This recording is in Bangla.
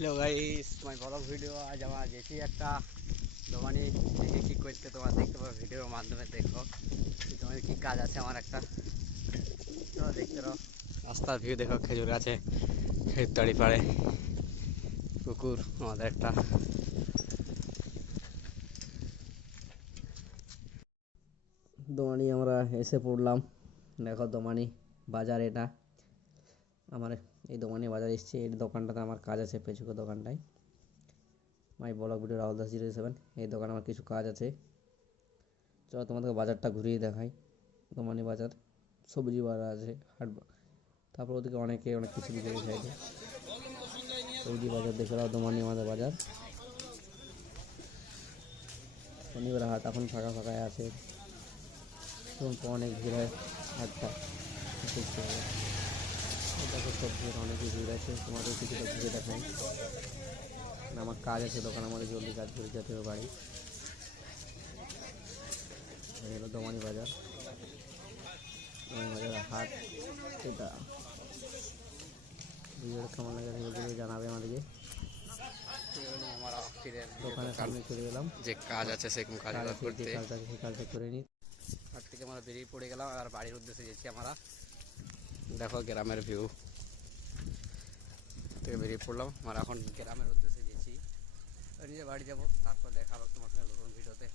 Hello guys, my blog video. আজ আমার যেছি একটা দোকানে দেখে কি করতে তোমার দেখতে পাবো ভিডিওর মাধ্যমে। দেখো তোমার কি কাজ আছে আমার একটা, তোমরা দেখতে পারো। রাস্তার ভিউ দেখো, খেজুর গাছে, খেজুর তাড়ি পাড়ে পুকুর আমাদের একটা। দোমানি আমরা এসে পড়লাম। দেখো দোমানি বাজার, এটা আমার এই দোমানি বাজার এসেছি। এই দোকানটাতে আমার কাজ আছে, পেছুকে দোকানটায়। My blog video Rahul Das 07। এই দোকানে আমার কিছু কাজ আছে। চলো তোমাদেরকে বাজারটা ঘুরিয়ে দেখাই। দোমানি বাজার, সবজি বাজার আছে, হাট। তারপর ওদিকে অনেক কিছু বিক্রি সাইডে। সবজি বাজার দেখে নাও, দোমানি আমাদের বাজার। শনিবার হাট এখন ফাঁকা ফাঁকায় আছে, এবং অনেক ভিড় হয় হাটটা দেখতে হবে। দেখো সবজির অনেকই ভিড় আছে, তোমাদের কিছুটা ঘুরে দেখাই। আমার কাজ আছে দোকানে, আমাদের জলদি কাজ করে যেতে হবে বাড়ি। এই হলো দোমানি বাজার, দোমানি বাজার হাট। এটা ভিডিওটা কেমন লাগে সেগুলো জানাবে আমাদেরকে। দোকানের সামনে চলে গেলাম, যে কাজ আছে সেরকম কাজ করতে। যে কাজটা আছে সেই কাজটা করে নিই। হাট থেকে আমরা বেরিয়ে পড়ে গেলাম, আর বাড়ির উদ্দেশ্যে যেছি আমরা। দেখো গ্রামের ভিউ থেকে বেরিয়ে পড়লাম, আমরা এখন গ্রামের উদ্দেশ্যে যেছি। নিজে বাড়ি যাবো, তারপর দেখা হবে তোমার সঙ্গে নতুন ভিডিওতে।